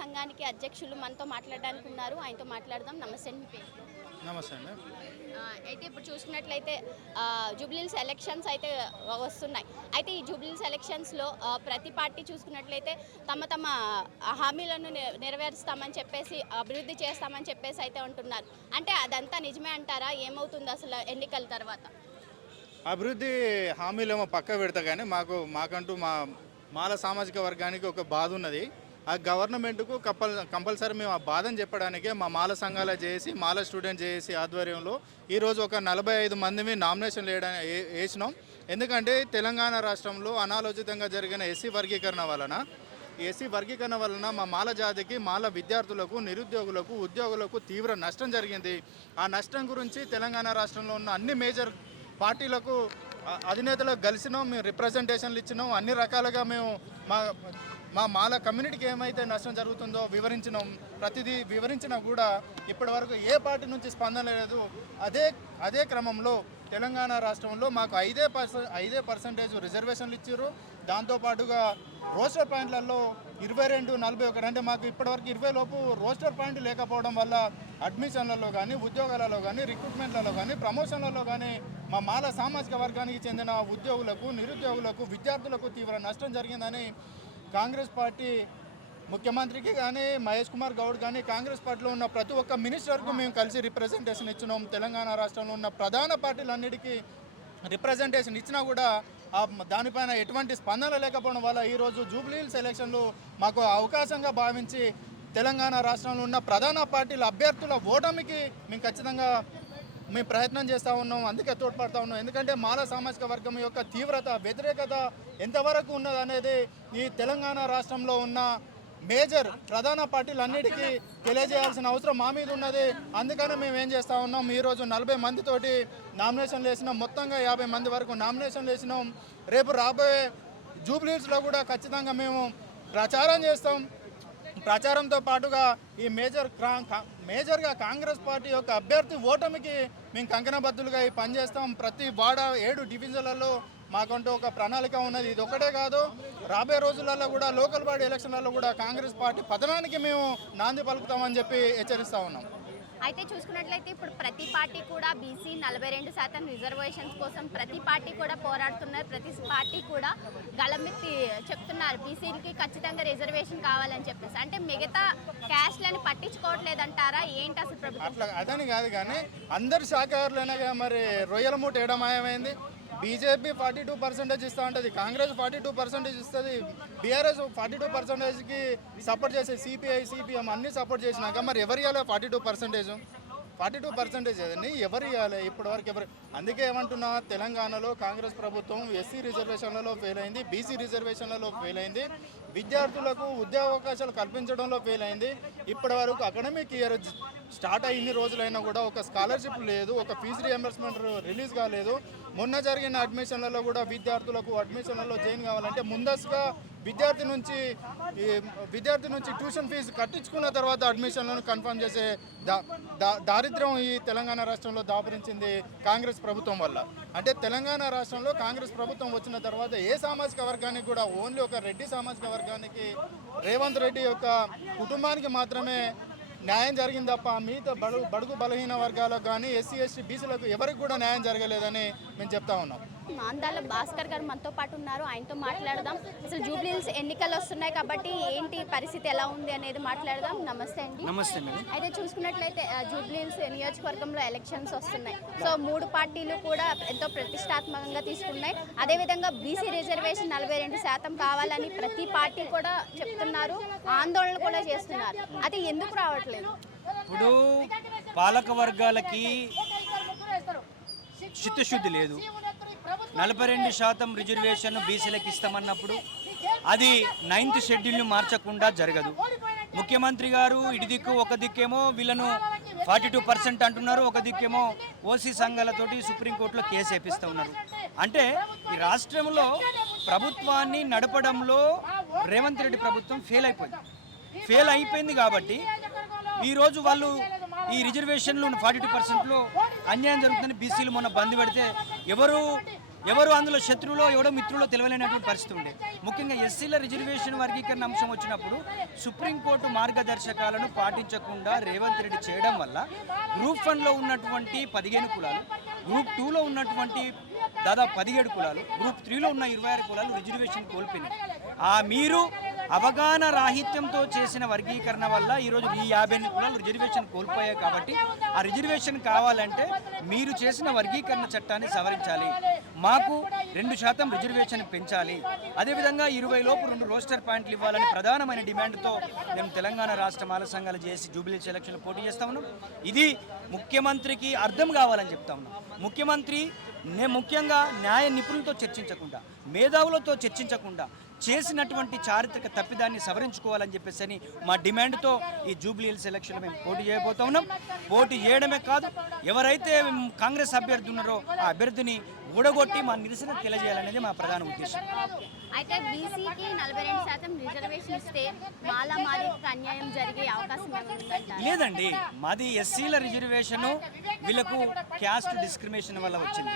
సంఘానికి అధ్యక్షులు మనతో మాట్లాడడానికి ఉన్నారు. ఆయనతో మాట్లాడదాం. నమస్తే అండి, మీ పేరు? నమస్తే అండి. అయితే ఇప్పుడు చూసుకున్నట్లయితే జూబ్లీహిల్స్ ఎలక్షన్స్ అయితే వస్తున్నాయి. అయితే ఈ జూబ్లీహిల్స్ ఎలక్షన్స్లో ప్రతి పార్టీ చూసుకున్నట్లయితే తమ తమ హామీలను నెరవేరుస్తామని చెప్పేసి, అభివృద్ధి చేస్తామని చెప్పేసి అయితే ఉంటున్నారు. అంటే అదంతా నిజమే అంటారా? ఏమవుతుంది అసలు ఎన్నికల తర్వాత? అభివృద్ధి హామీలేమో పక్క పెడతా కానీ మాకంటూ మాల సామాజిక వర్గానికి ఒక బాధ ఉన్నది. ఆ గవర్నమెంట్కు కంపల్సరీ మేము ఆ బాధను చెప్పడానికే మా మాల సంఘాల చేసి మాల స్టూడెంట్ చేసి ఆధ్వర్యంలో ఈరోజు ఒక 45 మందిని నామినేషన్ వేసినాం. ఎందుకంటే తెలంగాణ రాష్ట్రంలో అనాలోచితంగా జరిగిన ఎస్సీ వర్గీకరణ వలన మా మాల జాతికి, మాల విద్యార్థులకు, నిరుద్యోగులకు, ఉద్యోగులకు తీవ్ర నష్టం జరిగింది. ఆ నష్టం గురించి తెలంగాణ రాష్ట్రంలో ఉన్న అన్ని మేజర్ పార్టీలకు అధినేతలకు కలిసినాం, మేము రిప్రజెంటేషన్లు ఇచ్చినాం. అన్ని రకాలుగా మేము మా మాల కమ్యూనిటీకి ఏమైతే నష్టం జరుగుతుందో వివరించినాం. ప్రతిదీ వివరించినా కూడా ఇప్పటివరకు ఏ పార్టీ నుంచి స్పందన లేదు. అదే క్రమంలో తెలంగాణ రాష్ట్రంలో మాకు 5% రిజర్వేషన్లు ఇచ్చారు. దాంతోపాటుగా రోస్టర్ పాయింట్లలో 22, 41 అంటే మాకు ఇప్పటివరకు 20 లోపు రోస్టర్ పాయింట్ లేకపోవడం వల్ల అడ్మిషన్లలో కానీ, ఉద్యోగాలలో కానీ, రిక్రూట్మెంట్లలో కానీ, ప్రమోషన్లలో కానీ మా మాల సామాజిక వర్గానికి చెందిన ఉద్యోగులకు, నిరుద్యోగులకు, విద్యార్థులకు తీవ్ర నష్టం జరిగిందని కాంగ్రెస్ పార్టీ ముఖ్యమంత్రికి కానీ, మహేష్ కుమార్ గౌడ్ కానీ, కాంగ్రెస్ పార్టీలో ఉన్న ప్రతి ఒక్క మినిస్టర్కు మేము కలిసి రిప్రజెంటేషన్ ఇచ్చినాం. తెలంగాణ రాష్ట్రంలో ఉన్న ప్రధాన పార్టీలన్నిటికీ రిప్రజెంటేషన్ ఇచ్చినా కూడా దానిపైన ఎటువంటి స్పందన లేకపోవడం వల్ల ఈరోజు జూబ్లీహిల్స్ ఎలక్షన్లు మాకు అవకాశంగా భావించి తెలంగాణ రాష్ట్రంలో ఉన్న ప్రధాన పార్టీల అభ్యర్థుల ఓటమికి మేము ఖచ్చితంగా ప్రయత్నం చేస్తూ ఉన్నాం. అందుకే తోడ్పడుతూ ఉన్నాం. ఎందుకంటే మాల సామాజిక వర్గం యొక్క తీవ్రత, వ్యతిరేకత ఎంతవరకు ఉన్నదనేది ఈ తెలంగాణ రాష్ట్రంలో ఉన్న మేజర్ ప్రధాన పార్టీలన్నిటికీ తెలియజేయాల్సిన అవసరం మా మీద ఉన్నది. అందుకనే మేము ఏం చేస్తూ ఉన్నాం, ఈరోజు 40 మందితోటి నామినేషన్లు వేసినాం. మొత్తంగా 50 మంది వరకు నామినేషన్లు వేసినాం. రేపు రాబోయే జూబ్లీహిల్స్లో కూడా ఖచ్చితంగా మేము ప్రచారం చేస్తాం. ప్రచారంతో పాటుగా ఈ మేజర్గా కాంగ్రెస్ పార్టీ యొక్క అభ్యర్థి ఓటమికి మేము కంకణబద్దులుగా పనిచేస్తాం. ప్రతి వాడ 7 డివిజన్లలో మాకంటూ ఒక ప్రణాళిక ఉన్నది. ఇది ఒకటే కాదు, రాబోయే రోజులలో కూడా లోకల్ బాడీ ఎలక్షన్లలో కూడా కాంగ్రెస్ పార్టీ పతనానికి మేము నాంది పలుకుతామని చెప్పి హెచ్చరిస్తూ ఉన్నాం. అయితే చూసుకున్నట్లయితే ఇప్పుడు ప్రతి పార్టీ కూడా బీసీ 42% రిజర్వేషన్స్ కోసం ప్రతి పార్టీ కూడా పోరాడుతున్నారు. ప్రతి పార్టీ కూడా గళమెత్తి చెప్తున్నారు బీసీలకి ఖచ్చితంగా రిజర్వేషన్ కావాలని చెప్పేసి. అంటే మిగతా క్యాస్ట్లని పట్టించుకోవట్లేదంటారా? ఏంటి అసలు ప్రభుత్వం? అట్లా అదని కాదు కానీ అందరు శాఖాహారులైనా మరి రొయ్యల మూట ఏడమాయమైంది. బీజేపీ 42% ఇస్తూ ఉంటుంది, కాంగ్రెస్ 42% ఇస్తుంది, బీఆర్ఎస్ 42%కి సపోర్ట్ చేసే సిపిఐ, సిపిఎం అన్నీ సపోర్ట్ చేసినాక మరి ఎవరు ఇవ్వాలి 42% అని ఎవరు ఇవ్వాలి? ఇప్పటివరకు ఎవరు? అందుకే ఏమంటున్నా, తెలంగాణలో కాంగ్రెస్ ప్రభుత్వం ఎస్సీ రిజర్వేషన్లలో ఫెయిల్ అయింది, బీసీ రిజర్వేషన్లలో ఫెయిల్ అయింది, విద్యార్థులకు ఉద్యోగ అవకాశాలు కల్పించడంలో ఫెయిల్ అయింది. ఇప్పటివరకు అకాడమిక్ ఇయర్ స్టార్ట్ అయ్యి ఇన్ని రోజులైనా కూడా ఒక స్కాలర్షిప్ లేదు, ఒక ఫీజు రియంబర్స్మెంట్ రిలీజ్ కాలేదు. మొన్న జరిగిన అడ్మిషన్లలో కూడా విద్యార్థులకు అడ్మిషన్లలో జాయిన్ కావాలంటే ముందస్తుగా విద్యార్థి నుంచి ట్యూషన్ ఫీజు కట్టించుకున్న తర్వాత అడ్మిషన్లను కన్ఫర్మ్ చేసే దారిద్ర్యం ఈ తెలంగాణ రాష్ట్రంలో దాపురించింది కాంగ్రెస్ ప్రభుత్వం వల్ల. అంటే తెలంగాణ రాష్ట్రంలో కాంగ్రెస్ ప్రభుత్వం వచ్చిన తర్వాత ఏ సామాజిక వర్గానికి కూడా, ఓన్లీ ఒక రెడ్డి సామాజిక వర్గానికి, రేవంత్ రెడ్డి యొక్క కుటుంబానికి మాత్రమే న్యాయం జరిగింది తప్ప మిగతా బడుగు బలహీన వర్గాలకు కానీ, ఎస్సీ ఎస్టీ బీసీలకు ఎవరికి కూడా న్యాయం జరగలేదని మేము చెప్తా ఉన్నాం. మాందాల భాస్కర్ గారు మనతో పాటు ఉన్నారు. ఆయనతో మాట్లాడదాం. అసలు జూబ్లీహిల్స్ ఎన్నికలు వస్తున్నాయి కాబట్టి ఏంటి పరిస్థితి ఎలా ఉంది అనేది మాట్లాడదాం. నమస్తే అండి. నమస్తే మేడం. అయితే చూసుకున్నట్లయితే జూబ్లీహిల్స్ నియోజకవర్గంలో ఎలక్షన్స్ వస్తున్నాయి. సో 3 పార్టీలు కూడా ఎంతో ప్రతిష్టాత్మకంగా తీసుకున్నాయి. అదేవిధంగా బీసీ రిజర్వేషన్ 42% కావాలని ప్రతి పార్టీ కూడా చెప్తున్నారు, ఆందోళన కూడా చేస్తున్నారు. అది ఎందుకు రావట్లేదు? ఇప్పుడు పాలక వర్గాలకి చిత్తశుద్ధి లేదు. 42% రిజర్వేషన్ బీసీలకు ఇస్తామన్నప్పుడు అది 9th షెడ్యూల్ని మార్చకుండా జరగదు. ముఖ్యమంత్రి గారు ఇటు దిక్కు, ఒక దిక్కేమో వీళ్ళను 42% అంటున్నారు, ఒక దిక్కేమో ఓసీ సంఘాలతోటి సుప్రీంకోర్టులో కేసు వేపిస్తూ ఉన్నారు. అంటే ఈ రాష్ట్రంలో ప్రభుత్వాన్ని నడపడంలో రేవంత్ రెడ్డి ప్రభుత్వం ఫెయిల్ అయిపోయింది కాబట్టి ఈరోజు వాళ్ళు ఈ రిజర్వేషన్లు 42%లో అన్యాయం జరుగుతుందని బీసీలు మొన్న బంద్ పెడితే ఎవరు ఎవరు అందులో శత్రువులో ఎవడో మిత్రులో తెలియలేనటువంటి పరిస్థితి ఉండే. ముఖ్యంగా ఎస్సీల రిజర్వేషన్ వర్గీకరణ అంశం వచ్చినప్పుడు సుప్రీంకోర్టు మార్గదర్శకాలను పాటించకుండా రేవంత్ రెడ్డి చేయడం వల్ల గ్రూప్ 1లో ఉన్నటువంటి 15 కులాలు, గ్రూప్ 2లో ఉన్నటువంటి దాదాపు 17 కులాలు, గ్రూప్ 3లో ఉన్న 26 కులాలు రిజర్వేషన్ కోల్పోయినాయి. మీరు అవగాహన రాహిత్యంతో చేసిన వర్గీకరణ వల్ల ఈరోజు ఈ 58 కులాలు రిజర్వేషన్ కోల్పోయాయి. కాబట్టి ఆ రిజర్వేషన్ కావాలంటే మీరు చేసిన వర్గీకరణ చట్టాన్ని సవరించాలి, మాకు 2% రిజర్వేషన్ పెంచాలి, అదేవిధంగా 20 లోపు 2 రోస్టర్ పాయింట్లు ఇవ్వాలని ప్రధానమైన డిమాండ్తో మేము తెలంగాణ రాష్ట్ర మాల సంఘాలు చేసి జూబ్లీ ఎలక్షన్లో పోటీ చేస్తా ఉన్నాం. ఇది ముఖ్యమంత్రికి అర్థం కావాలని చెప్తా ఉన్నాం. ముఖ్యమంత్రి ముఖ్యంగా న్యాయ నిపుణులతో చర్చించకుండా, మేధావులతో చర్చించకుండా చేసినటువంటి చారిత్రక తప్పిదాన్ని సవరించుకోవాలని చెప్పేసి అని మా డిమాండ్తో ఈ జూబ్లీ హిల్స్ ఎలక్షన్లో మేము పోటీ చేయబోతా ఉన్నాం. పోటీ చేయడమే కాదు, ఎవరైతే కాంగ్రెస్ అభ్యర్థి ఉన్నారో ఆ అభ్యర్థిని ఊడగొట్టి మా నిరసన తెలియజేయాలనేది మా ప్రధాన ఉద్దేశం. అయితే బీసీకి 42% రిజర్వేషన్ ఇస్తే మాలా మాదికి అన్యాయం జరిగే అవకాశం ఏముందంటారు? లేదండి, మాది ఎస్సీల రిజర్వేషను వీళ్ళకు క్యాస్ట్ డిస్క్రిమినేషన్ వల్ల వచ్చింది.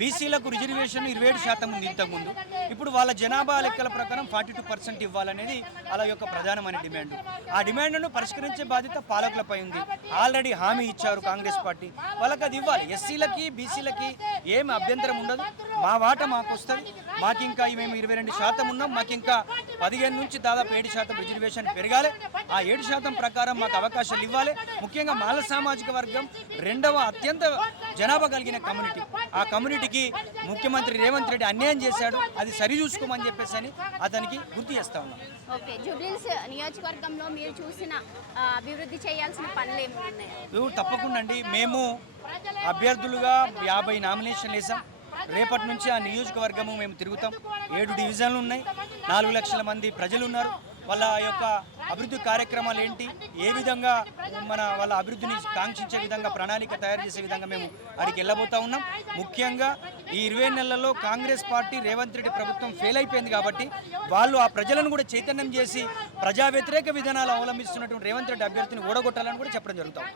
బీసీలకు రిజర్వేషన్ 27% ఉంది ఇంతకుముందు. ఇప్పుడు వాళ్ళ జనాభా లెక్కల ప్రకారం 42% ఇవ్వాలనేది వాళ్ళ యొక్క ప్రధానమైన డిమాండ్. ఆ డిమాండ్ను పరిష్కరించే బాధ్యత పాలకులపై ఉంది. ఆల్రెడీ హామీ ఇచ్చారు కాంగ్రెస్ పార్టీ, వాళ్ళకి అది ఇవ్వాలి. ఎస్సీలకి బీసీలకి ఏం అభ్యంతరం ఉండదు, మా వాట మాకు వస్తుంది. మాకు ఇంకా మేము 22% ఉన్నాం, మాకు ఇంకా 15 నుంచి దాదాపు 7% రిజర్వేషన్ పెరగాలి. ఆ 7% ప్రకారం మాకు అవకాశాలు ఇవ్వాలి. ముఖ్యంగా మాల సామాజిక వర్గం 2వ అత్యంత జనాభా కలిగిన కమ్యూనిటీ. ఆ కమ్యూనిటీకి ముఖ్యమంత్రి రేవంత్ రెడ్డి అన్యాయం చేశాడు, అది సరిచూసుకోమని చెప్పేసి అని అతనికి గుర్తు చేస్తా ఉన్నాం. ఓకే, జూబ్లీహిల్స్ నియోజకవర్గంలో మీరు చూసిన అభివృద్ధి చేయాల్సిన పనులు ఏమున్నాయి? తప్పకుండా అండి, మేము అభ్యర్థులుగా 50 నామినేషన్లు వేసాం. రేపటి నుంచి ఆ నియోజకవర్గము మేము తిరుగుతాం. 7 డివిజన్లు ఉన్నాయి, 4 లక్షల మంది ప్రజలు ఉన్నారు. వాళ్ళ యొక్క అభివృద్ధి కార్యక్రమాలు ఏంటి, ఏ విధంగా వాళ్ళ అభివృద్ధిని కాంక్షించే విధంగా ప్రణాళిక తయారు చేసే విధంగా మేము అడిగి వెళ్ళబోతా ఉన్నాం. ముఖ్యంగా ఈ 20 నెలల్లో కాంగ్రెస్ పార్టీ రేవంత్ రెడ్డి ప్రభుత్వం ఫెయిల్ అయిపోయింది కాబట్టి వాళ్ళు ఆ ప్రజలను కూడా చైతన్యం చేసి ప్రజా వ్యతిరేక విధానాలు అవలంబిస్తున్నటువంటి రేవంత్ రెడ్డి అభ్యర్థిని ఓడగొట్టాలని కూడా చెప్పడం జరుగుతాం.